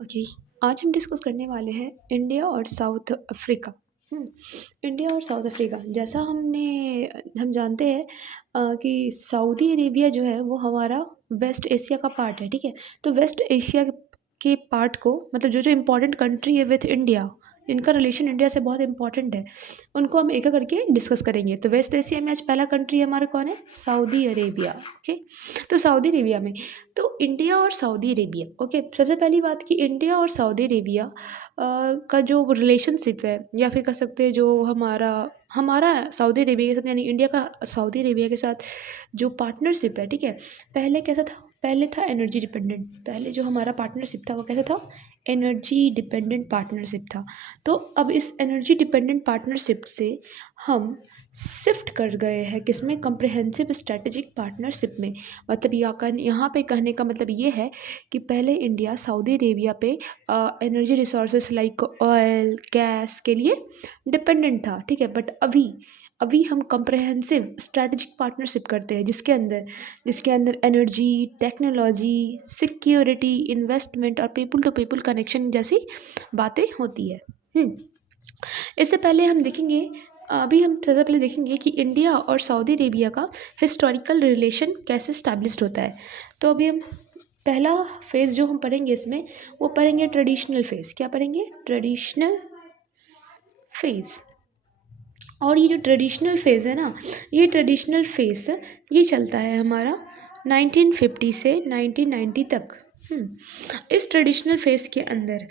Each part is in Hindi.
ओके। आज हम डिस्कस करने वाले हैं इंडिया और साउथ अफ्रीका। हम्म इंडिया और साउथ अफ्रीका, जैसा हम जानते हैं कि सऊदी अरेबिया जो है वो हमारा वेस्ट एशिया का पार्ट है, ठीक है। तो वेस्ट एशिया के पार्ट को, मतलब जो जो इम्पोर्टेंट कंट्री है विथ इंडिया, इनका रिलेशन इंडिया से बहुत इंपॉर्टेंट है, उनको हम एक एक करके डिस्कस करेंगे। तो वेस्ट एशिया में आज पहला कंट्री हमारा कौन है? Saudi Arabia. ओके। तो सऊदी अरेबिया में, तो इंडिया और सऊदी अरेबिया, ओके। सबसे पहली बात कि इंडिया और सऊदी अरेबिया का जो रिलेशनशिप है, या फिर कह सकते हैं जो हमारा हमारा सऊदी अरेबिया के साथ, यानी इंडिया का सऊदी अरेबिया के साथ जो पार्टनरशिप है, ठीक है। पहले कैसा था? पहले था एनर्जी डिपेंडेंट। पहले जो हमारा पार्टनरशिप था वो कैसा था? एनर्जी डिपेंडेंट पार्टनरशिप था। तो अब इस एनर्जी डिपेंडेंट पार्टनरशिप से हम शिफ्ट कर गए हैं किसमें? कंप्रिहेंसिव स्ट्रेटेजिक पार्टनरशिप में। मतलब यहाँ पे कहने का मतलब ये है कि पहले इंडिया सऊदी अरेबिया पे energy resources like oil gas के लिए डिपेंडेंट था, ठीक है। बट अभी अभी हम कंप्रिहेंसिव स्ट्रेटेजिक पार्टनरशिप करते हैं, जिसके अंदर एनर्जी, टेक्नोलॉजी, सिक्योरिटी, इन्वेस्टमेंट और पीपल टू पीपल कनेक्शन जैसी बातें होती है। हम्म इससे पहले हम देखेंगे अभी हम सबसे पहले देखेंगे कि इंडिया और सऊदी अरेबिया का हिस्टोरिकल रिलेशन कैसे स्टैब्लिश्ड होता है। तो अभी हम पहला फेज़ जो हम पढ़ेंगे इसमें, वो पढ़ेंगे ट्रेडिशनल फेज़। क्या पढ़ेंगे? Traditional phase. और ये जो ट्रेडिशनल फेज़ है ना, ये ट्रेडिशनल फेज़ ये चलता है हमारा 1950 से 1990 तक। इस ट्रेडिशनल फेज़ के अंदर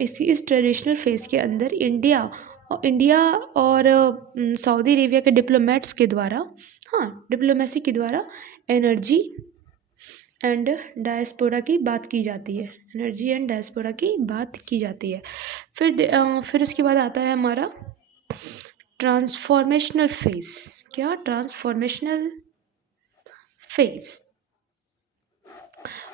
इस ट्रेडिशनल फेज़ के अंदर इंडिया और सऊदी अरेबिया के डिप्लोमेट्स के द्वारा, हाँ, डिप्लोमेसी के द्वारा एनर्जी एंड डायस्पोरा की बात की जाती है। एनर्जी एंड डायस्पोरा की बात की जाती है। फिर उसके बाद आता है हमारा ट्रांसफॉर्मेशनल फेज़। क्या? Transformational phase.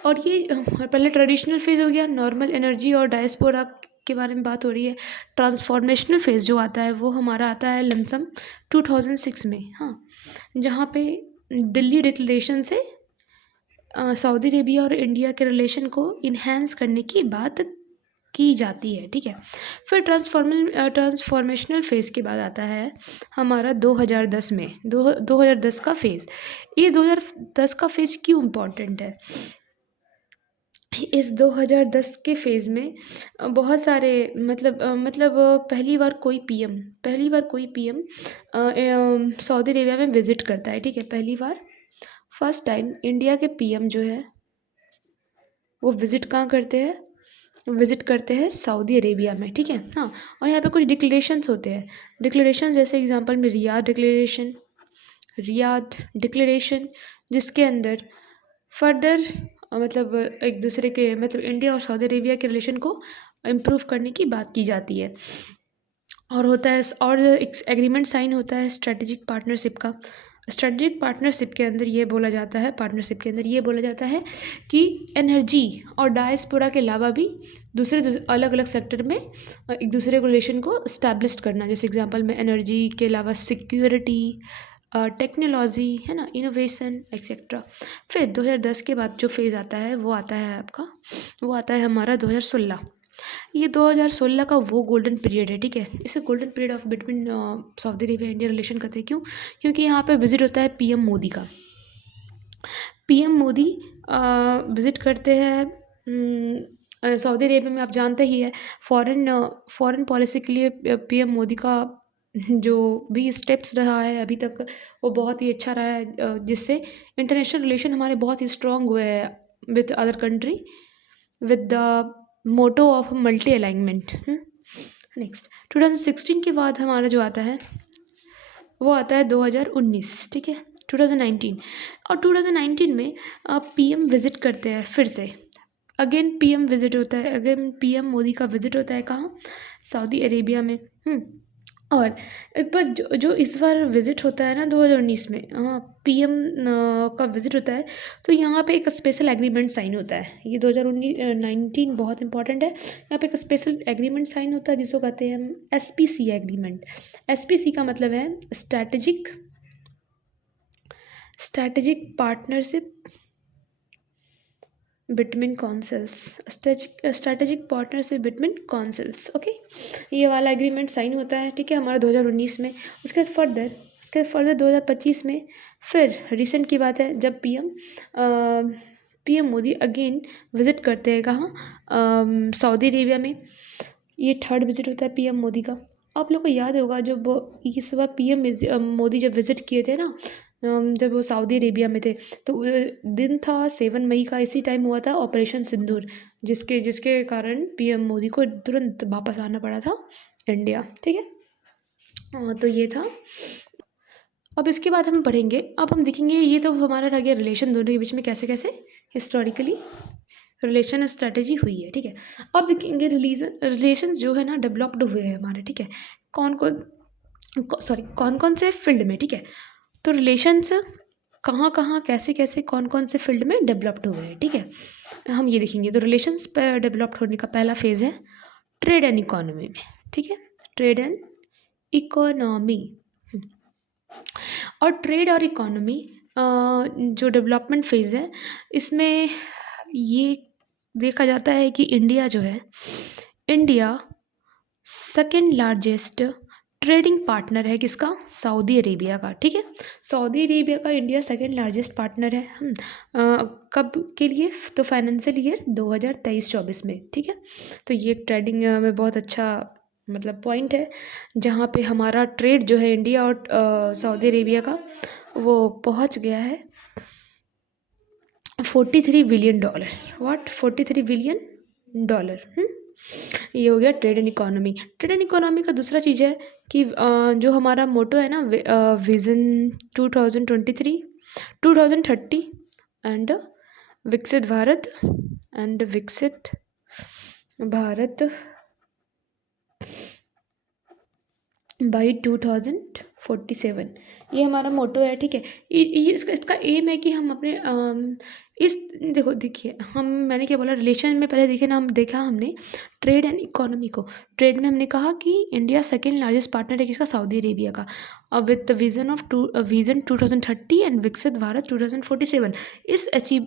और ये पहले ट्रेडिशनल फेज़ हो गया, नॉर्मल एनर्जी और डायस्पोरा के बारे में बात हो रही है। ट्रांसफॉर्मेशनल फेज़ जो आता है वो हमारा आता है लमसम 2006 में, हाँ, जहाँ पे दिल्ली डिक्लेरेशन से सऊदी अरेबिया और इंडिया के रिलेशन को इन्हेंस करने की बात की जाती है, ठीक है। फिर ट्रांसफॉर्मेशनल फेज़ के बाद आता है हमारा 2010 में 2010 का फेज़। ये 2010 का फेज़ क्यों इम्पोर्टेंट है? इस 2010 के फेज़ में बहुत सारे पहली बार कोई पीएम सऊदी अरेबिया में विज़िट करता है, ठीक है। पहली बार, फर्स्ट टाइम इंडिया के पीएम जो है वो विज़िट कहाँ करते हैं? विज़िट करते हैं सऊदी अरेबिया में, ठीक है। हाँ, और यहाँ पे कुछ डिक्लेरेशंस होते हैं। डिक्लेरेशन जैसे एग्जांपल में रियाद डिक्लेरेशन, जिसके अंदर फर्दर एक दूसरे के, मतलब इंडिया और सऊदी अरेबिया के रिलेशन को इम्प्रूव करने की बात की जाती है। और होता है और एक एग्रीमेंट साइन होता है स्ट्रेटेजिक पार्टनरशिप का। स्ट्रेटेजिक पार्टनरशिप के अंदर ये बोला जाता है कि एनर्जी और डायस्पोरा के अलावा भी दूसरे अलग अलग सेक्टर में एक दूसरे को रिलेशन को इस्टेब्लिश करना। जैसे एग्जांपल में एनर्जी के अलावा सिक्योरिटी, टेक्नोलॉजी, है ना, इनोवेशन एक्सेट्रा। फिर 2010 के बाद जो फेज़ आता है वो आता है हमारा 2016। ये 2016 का वो गोल्डन पीरियड है, ठीक है। इसे golden period of between Saudi Arabia India relation कहते हैं। क्यों? क्योंकि यहाँ पे विजिट होता है पीएम मोदी का। पीएम मोदी विजिट करते हैं सऊदी अरेबिया में। आप जानते ही है फॉरेन पॉलिसी के लिए पीएम मोदी का जो भी स्टेप्स रहा है अभी तक, वो बहुत ही अच्छा रहा है, जिससे इंटरनेशनल रिलेशन हमारे बहुत ही स्ट्रॉन्ग हुए हैं with other country, with the motto of multi alignment. Next 2016 के बाद हमारा जो आता है वो आता है 2019, ठीक है, 2019। और 2019 में पीएम विजिट करते हैं फिर से। अगेन पीएम मोदी का विजिट होता है कहाँ? सऊदी अरेबिया में। और पर जो इस बार विजिट होता है ना 2019 में, हाँ, पीएम का विजिट होता है, तो यहाँ पे एक स्पेशल एग्रीमेंट साइन होता है। ये 2019 बहुत इंपॉर्टेंट है। यहाँ पे एक स्पेशल एग्रीमेंट साइन होता है जिसको कहते हैं हम एसपीसी एग्रीमेंट। एसपीसी का मतलब है strategic partnership between councils, strategic partnership between councils, okay. ये वाला एग्रीमेंट साइन होता है, ठीक है, हमारा 2019 में। उसके फर्दर 2025 में फिर रिसेंट की बात है जब पीएम मोदी अगेन विजिट करते हैं कहाँ, सऊदी अरेबिया में। ये थर्ड विजिट होता है पीएम मोदी का। आप लोग को याद होगा जब इस बार पीएम मोदी जब विजिट किए थे ना, जब वो सऊदी अरेबिया में थे, तो दिन था 7 मई का। इसी टाइम हुआ था ऑपरेशन सिंदूर, जिसके जिसके कारण पीएम मोदी को तुरंत वापस आना पड़ा था इंडिया, ठीक है। तो ये था। अब इसके बाद हम पढ़ेंगे, अब हम देखेंगे, ये तो हमारा रह गया रिलेशन दोनों के बीच में कैसे कैसे हिस्टोरिकली रिलेशन स्ट्रेटेजी हुई है, ठीक है। अब देखेंगे रिलेशन जो है ना डेवलप्ड हुए हैं हमारे, ठीक है, कौन कौन कौन से फील्ड में, ठीक है। तो रिलेशंस कहाँ कहाँ कैसे कैसे कौन कौन से फील्ड में डेवलप्ड हुए हैं, ठीक है, हम ये देखेंगे। तो रिलेशंस पर डेवलप्ड होने का पहला फेज़ है ट्रेड एंड इकोनॉमी में, ठीक है, ट्रेड एंड इकोनॉमी। और ट्रेड और इकोनॉमी जो डेवलपमेंट फेज़ है, इसमें ये देखा जाता है कि India second largest trading partner है किसका, सऊदी अरेबिया का, ठीक है। सऊदी अरेबिया का इंडिया सेकेंड लार्जेस्ट पार्टनर है। कब के लिए, तो फाइनेंशियल ईयर 2023-24 में, ठीक है। तो ये ट्रेडिंग में बहुत अच्छा मतलब पॉइंट है, जहाँ पे हमारा ट्रेड जो है इंडिया और सऊदी अरेबिया का वो पहुँच गया है $43 बिलियन। What, $43 billion. ये हो गया trade and economy. Trade and economy का दूसरा चीज़ है कि जो हमारा मोटो है ना, विज़न 2030 एंड विकसित भारत बाई 2047, ये हमारा मोटो है, ठीक है। ये इसका एम है कि हम अपने देखिए मैंने क्या बोला, रिलेशन में पहले देखिए ना, हमने ट्रेड एंड इकोनॉमी को। ट्रेड में हमने कहा कि इंडिया सेकेंड लार्जेस्ट पार्टनर है किसका, सऊदी अरेबिया का, विद विज़न 2030 एंड विकसित भारत 2047।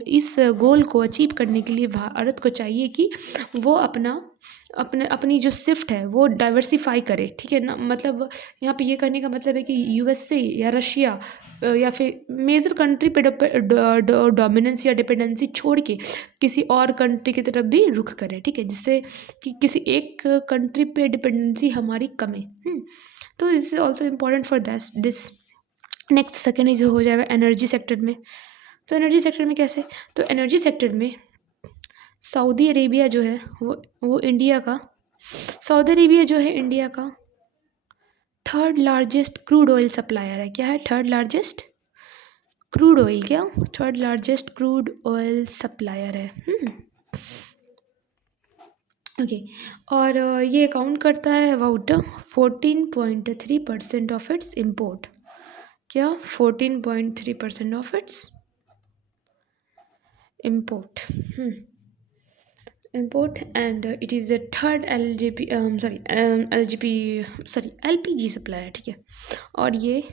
इस गोल को अचीव करने के लिए भारत को चाहिए कि वो अपनी जो शिफ्ट है वो डाइवर्सिफाई करे, ठीक है ना। मतलब यहाँ पे ये करने का मतलब है कि यूएसए या रशिया या फिर मेजर कंट्री पे डोमिनेंस या डिपेंडेंसी छोड़ के किसी और कंट्री की तरफ भी रुख करे, ठीक है, जिससे कि किसी एक कंट्री पे डिपेंडेंसी हमारी कमे। तो this is also important for this. Next second जो हो जाएगा एनर्जी सेक्टर में। तो एनर्जी सेक्टर में कैसे, तो एनर्जी सेक्टर में सऊदी अरेबिया जो है वो इंडिया का सऊदी अरेबिया जो है इंडिया का third largest crude oil supplier है। क्या है, third largest crude oil supplier है। ओके। और ये अकाउंट करता है अबाउट 14.3% ऑफ इट्स इम्पोर्ट। क्या, 14.3% of its import. And it is the third LPG supplier, ठीक है। और ये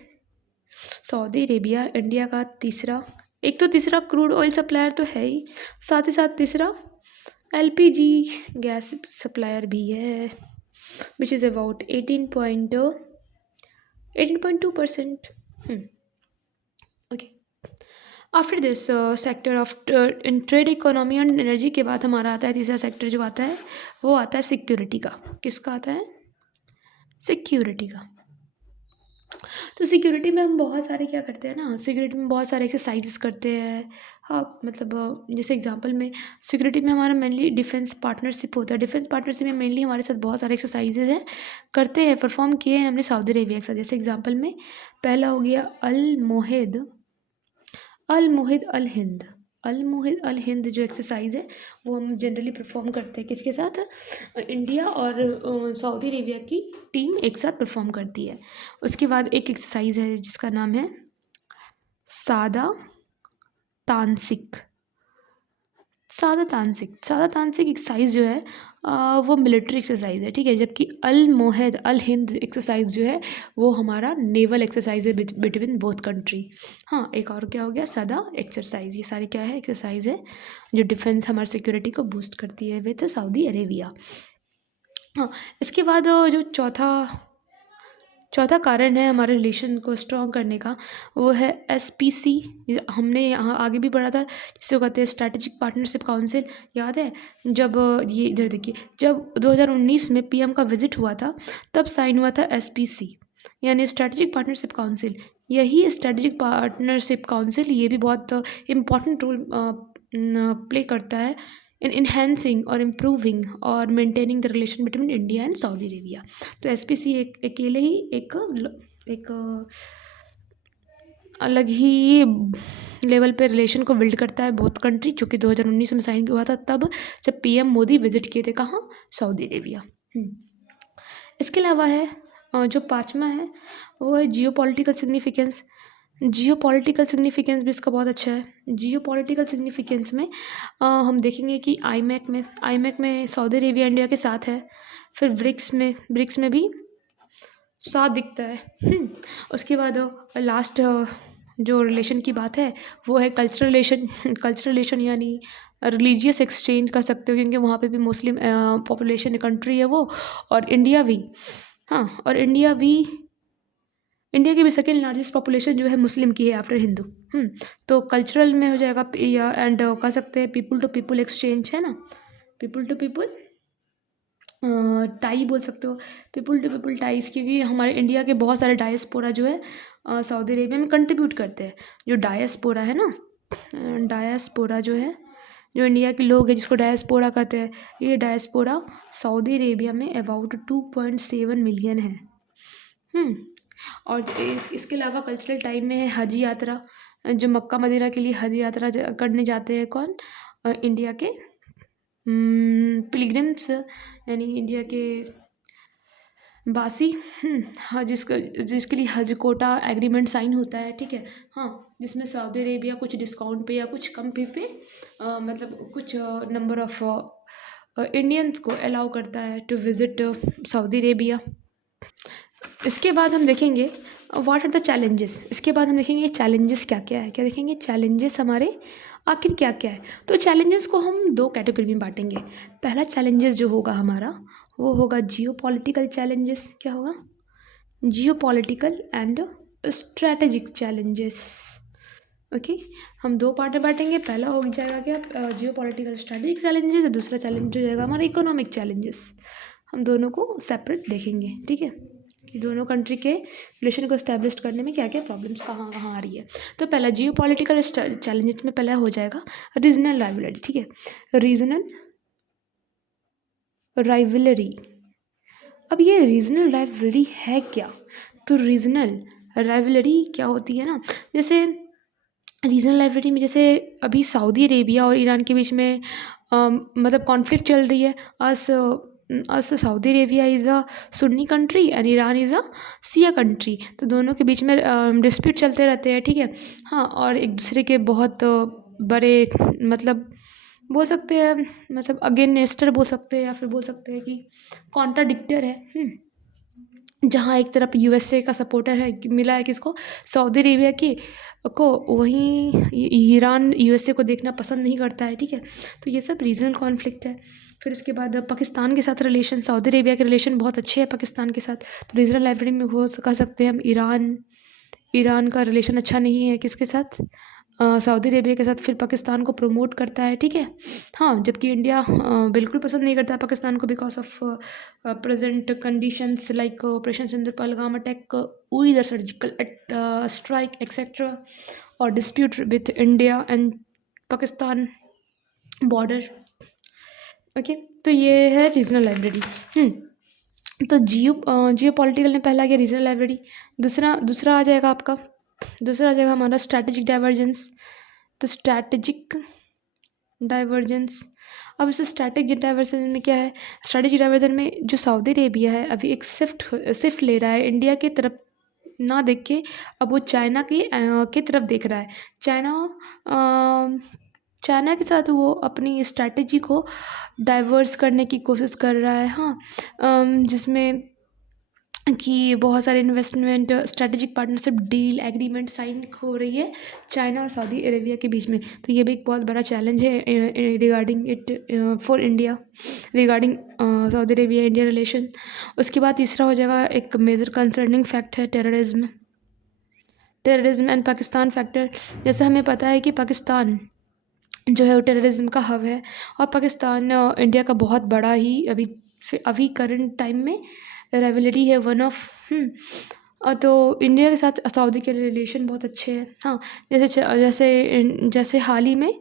सऊदी अरेबिया इंडिया का तीसरा क्रूड ऑयल सप्लायर तो है ही, साथ ही साथ तीसरा LPG गैस सप्लायर भी है, which is about 18.2%। Okay. After this sector of in trade economy and energy के बाद हमारा आता है तीसरा सेक्टर जो आता है, वो आता है सिक्योरिटी का। किसका आता है, सिक्योरिटी का। तो सिक्योरिटी में हम बहुत सारे क्या करते हैं ना, सिक्योरिटी में बहुत सारे एक्सरसाइजेस करते हैं। हाँ, मतलब जैसे एग्जांपल में सिक्योरिटी में हमारा मेनली डिफेंस पार्टनरशिप होता है। डिफेंस पार्टनरशिप में मेनली हमारे साथ बहुत सारे एक्सरसाइजेज हैं, करते हैं, परफॉर्म किए हैं हमने सऊदी अरेबिया के साथ। जैसे एग्जांपल में पहला हो गया अल मोहिद अल हिंद जो एक्सरसाइज है वो हम जनरली परफॉर्म करते हैं किसके साथ, इंडिया और सऊदी अरेबिया की टीम एक साथ परफॉर्म करती है। उसके बाद एक एक्सरसाइज है जिसका नाम है सादा तानसिक सादा तांत्रिक एक्सरसाइज जो है वो मिलिट्री एक्सरसाइज है, ठीक है, जबकि अल मोहद अल हिंद एक्सरसाइज जो है वो हमारा नेवल एक्सरसाइज है बिटवीन बोथ कंट्री। हाँ, एक और क्या हो गया, सादा एक्सरसाइज, ये सारी क्या है, एक्सरसाइज है जो डिफेंस हमारी सिक्योरिटी को बूस्ट करती है विद सऊदी अरेबिया। हाँ, इसके बाद जो चौथा कारण है हमारे रिलेशन को स्ट्रॉन्ग करने का, वो है एसपीसी। हमने यहाँ आगे भी पढ़ा था, जिसे कहते हैं स्ट्रैटेजिक पार्टनरशिप काउंसिल, याद है? जब ये इधर देखिए, जब 2019 में पीएम का विजिट हुआ था, तब साइन हुआ था एसपीसी, यानी स्ट्रैटेजिक पार्टनरशिप काउंसिल। यही स्ट्रैटेजिक पार्टनरशिप काउंसिल ये भी बहुत इम्पॉर्टेंट रोल प्ले करता है इन इन्हेंसिंग और इम्प्रूविंग और maintaining the relation between India and Saudi Arabia. तो एसपीसी एक अकेले ही एक अलग ही लेवल पे रिलेशन को बिल्ड करता है बोथ कंट्री, जो कि 2019 में साइन हुआ था, तब जब पीएम मोदी विजिट किए थे कहाँ, सऊदी अरेबिया। इसके अलावा है जो पाँचवा है वो है जियोपॉलिटिकल सिग्निफिकेंस। जियोपॉलिटिकल सिग्निफिकेंस भी इसका बहुत अच्छा है। जियोपॉलिटिकल सिग्निफिकेंस में हम देखेंगे कि आईमैक में सऊदी अरेबिया इंडिया के साथ है। फिर ब्रिक्स में भी साथ दिखता है। उसके बाद लास्ट जो रिलेशन की बात है वो है कल्चरल रिलेशन यानी रिलीजियस एक्सचेंज कर सकते हो, क्योंकि वहाँ पे भी मुस्लिम पॉपुलेशन कंट्री है वो, और इंडिया भी। हाँ, और इंडिया की भी सेकेंड लार्जेस्ट पॉपुलेशन जो है मुस्लिम की है आफ्टर हिंदू। तो कल्चरल में हो जाएगा, या एंड कह सकते हैं पीपल टू पीपल एक्सचेंज, है ना, पीपल टू पीपल टाई बोल सकते हो, पीपल टू पीपल टाइज, क्योंकि हमारे इंडिया के बहुत सारे डायस्पोरा जो है सऊदी अरेबिया में कंट्रीब्यूट करते हैं। जो डायस्पोरा है ना, डायस्पोरा जो है, जो इंडिया के लोग हैं जिसको डायस्पोरा कहते हैं, ये डायस्पोरा सऊदी अरेबिया में अबाउट 2.7 मिलियन है। और इसके अलावा कल्चरल टाइम में है हज यात्रा, जो मक्का मदीना के लिए हज यात्रा करने जाते हैं कौन, इंडिया के पिलग्रिम्स, यानी इंडिया के बासी। हाँ, जिसके लिए हज कोटा एग्रीमेंट साइन होता है, ठीक है। हाँ, जिसमें सऊदी अरेबिया कुछ डिस्काउंट पे या कुछ कम पे मतलब कुछ नंबर ऑफ इंडियंस को अलाउ करता है टू विज़िट सऊदी अरेबिया। इसके बाद हम देखेंगे व्हाट आर द चैलेंजेस। इसके बाद हम देखेंगे चैलेंजेस क्या क्या है, क्या देखेंगे चैलेंजेस हमारे आखिर क्या क्या है। तो चैलेंजेस को हम दो कैटेगरी में बांटेंगे। पहला चैलेंजेस जो होगा हमारा वो होगा जियो पॉलिटिकल चैलेंजेस। क्या होगा, जियो political and strategic challenges. Okay, हम दो पार्ट में बांटेंगे। पहला हो जाएगा क्या, जियो पॉलिटिकल स्ट्रैटेजिक चैलेंजेस, और दूसरा चैलेंज हो जाएगा हमारा इकोनॉमिक चैलेंजेस। हम दोनों को सेपरेट देखेंगे, ठीक है, कि दोनों कंट्री के रिलेशन को इस्टेब्लिश करने में क्या क्या प्रॉब्लम्स कहाँ कहाँ आ रही है। तो पहला जियो पॉलिटिकल चैलेंजेस में पहला हो जाएगा रीजनल राइवलरी, ठीक है, रीजनल राइवलरी। अब ये रीजनल राइवलरी है क्या, तो रीजनल राइवलरी क्या होती है ना, जैसे रीजनल राइवलरी में जैसे अभी सऊदी अरेबिया और ईरान के बीच में मतलब कॉन्फ्लिक्ट चल रही है। As as Saudi Arabia is a Sunni country and Iran is a Shia country, तो दोनों के बीच में डिस्प्यूट चलते रहते हैं, ठीक है। हाँ, और एक दूसरे के बहुत बड़े मतलब बोल सकते हैं, मतलब अगेंस्टर बोल सकते हैं, या फिर बोल सकते हैं कि कॉन्ट्राडिक्टर है। जहाँ एक तरफ यूएसए का सपोर्टर है, मिला है किसको, सऊदी अरेबिया की को, वहीं ईरान यूएसए को देखना पसंद नहीं करता है, ठीक है। तो ये सब रीजनल कॉन्फ्लिक्ट है। फिर इसके बाद पाकिस्तान के साथ रिलेशन, सऊदी अरेबिया के रिलेशन बहुत अच्छे हैं पाकिस्तान के साथ, तो रीजनल लाइब्रेरी में वो कह सकते हैं हम ईरान का रिलेशन अच्छा नहीं है किसके साथ, सऊदी अरेबिया के साथ। फिर पाकिस्तान को प्रमोट करता है, ठीक है। हाँ, जबकि इंडिया बिल्कुल पसंद नहीं करता है पाकिस्तान को, because of present conditions like operation Sindoor, Pahalgam attack, Uri the surgical strike etcetera, और dispute with India and Pakistan border. Okay, तो ये है रीजनल लाइब्रेरी। तो जियो पॉलिटिकल में पहला आ गया रीजनल लाइब्रेरी। दूसरा आ जाएगा आपका, दूसरा आ जाएगा हमारा स्ट्रैटेजिक डाइवर्जेंस। तो स्ट्रैटेजिक डाइवर्जेंस, अब इस स्ट्रैटेजिक डाइवर्जेंस में क्या है, स्ट्रैटेजिक डाइवर्जन में जो सऊदी अरेबिया है अभी एक शिफ्ट ले रहा है इंडिया की तरफ ना देख के, अब वो चाइना की तरफ देख रहा है। चाइना चाइना के साथ वो अपनी स्ट्रैटेजी को डाइवर्स करने की कोशिश कर रहा है, हाँ। जिसमें कि बहुत सारे investment, strategic partnership deal, agreement sign हो रही है चाइना और सऊदी अरेबिया के बीच में। तो ये भी एक बहुत बड़ा चैलेंज है regarding it for India, regarding Saudi Arabia India relation. उसके बाद तीसरा हो जाएगा, एक मेजर कंसर्निंग फैक्ट है टेररिज्म एंड पाकिस्तान फैक्टर। जैसे हमें पता है कि पाकिस्तान जो है वो टेररिज्म का हब है, और पाकिस्तान इंडिया का बहुत बड़ा ही अभी करंट टाइम में राइवलरी है, वन ऑफ। तो इंडिया के साथ सऊदी के रिलेशन बहुत अच्छे हैं, हाँ। जैसे हाल ही में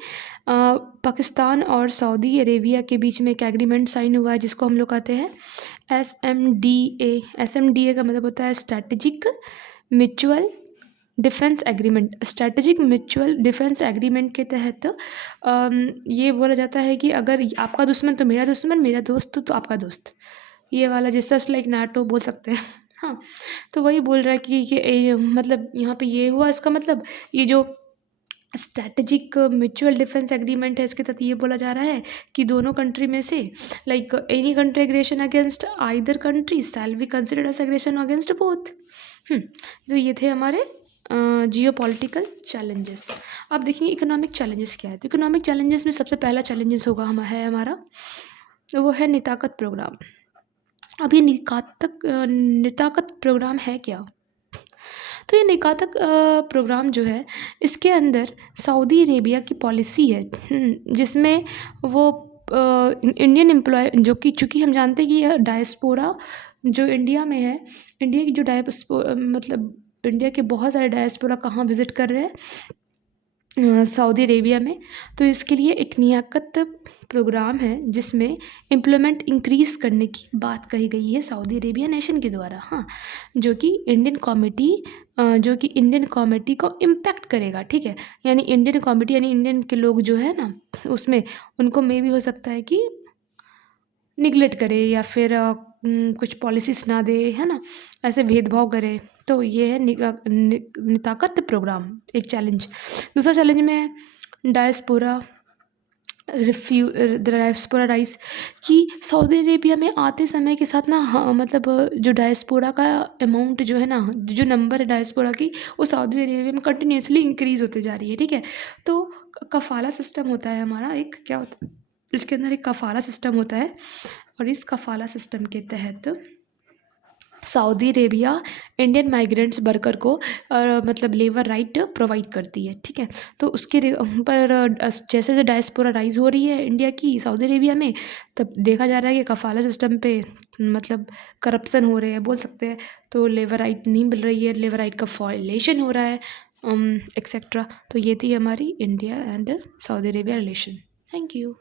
पाकिस्तान और सऊदी अरेबिया के बीच में एक एग्रीमेंट साइन हुआ है, जिसको हम लोग कहते हैं SMDA। SMDA का मतलब होता है strategic mutual defence agreement. Strategic mutual defence agreement के तहत ये बोला जाता है कि अगर आपका दुश्मन तो मेरा दुश्मन, मेरा दोस्त तो आपका दोस्त, ये वाला जस्ट लाइक नाटो बोल सकते हैं, हाँ। तो वही बोल रहा है कि मतलब यहाँ पे ये हुआ, इसका मतलब ये जो स्ट्रैटेजिक म्यूचुअल डिफेंस एग्रीमेंट है, इसके तहत ये बोला जा रहा है कि दोनों कंट्री में से like any country aggression against either country shall be considered as aggression against both. तो ये थे हमारे जियो पॉलिटिकल चैलेंजेस। अब देखिए इकोनॉमिक चैलेंजेस क्या है। तो इकोनॉमिक चैलेंजेस में सबसे पहला चैलेंजेस होगा हमारा, तो वो है निताकत प्रोग्राम। अब ये निताकत प्रोग्राम है क्या? तो ये निकातक प्रोग्राम जो है, इसके अंदर सऊदी अरेबिया की पॉलिसी है, जिसमें वो इंडियन एम्प्लॉय, जो कि चूँकि हम जानते हैं कि यह डायस्पोरा जो इंडिया में है, इंडिया की जो मतलब इंडिया के बहुत सारे डायस्पोरा कहाँ विज़िट कर रहे हैं, सऊदी अरेबिया में। तो इसके लिए एक नियाकत प्रोग्राम है, जिसमें एम्प्लॉयमेंट इंक्रीज़ करने की बात कही गई है सऊदी अरेबिया नेशन के द्वारा, हाँ। जो कि इंडियन कमिटी को इम्पैक्ट करेगा, ठीक है। यानी इंडियन कमिटी यानी इंडियन के लोग जो है ना, उसमें उनको मे भी हो सकता है कि निगलेक्ट करे, या फिर कुछ पॉलिसीज़ ना दे, है ना, ऐसे भेदभाव करे। तो ये है निताकत प्रोग्राम, एक चैलेंज। दूसरा चैलेंज में है डायस्पोरा राइस, कि सऊदी अरेबिया में आते समय के साथ ना, हाँ, मतलब जो डायस्पोरा का अमाउंट जो है ना, जो नंबर है डायस्पोरा की, वो सऊदी अरेबिया में कंटिन्यूसली इंक्रीज़ होते जा रही है, ठीक है। तो कफ़ाला सिस्टम होता है हमारा, एक क्या होता है, इसके अंदर एक कफ़ाला सिस्टम होता है, और इस कफ़ाला सिस्टम के तहत Saudi Arabia Indian migrants worker को मतलब लेबर राइट प्रोवाइड करती है, ठीक है। तो उसके पर जैसे जैसे डायस्पोरा राइज हो रही है इंडिया की सऊदी अरेबिया में, तब देखा जा रहा है कि कफ़ाला सिस्टम पे मतलब करप्शन हो रहे हैं, बोल सकते हैं। तो लेबर राइट नहीं मिल रही है, लेबर राइट का वायलेशन हो रहा है, एक्सेट्रा। तो ये थी हमारी India and Saudi Arabia relation. Thank you.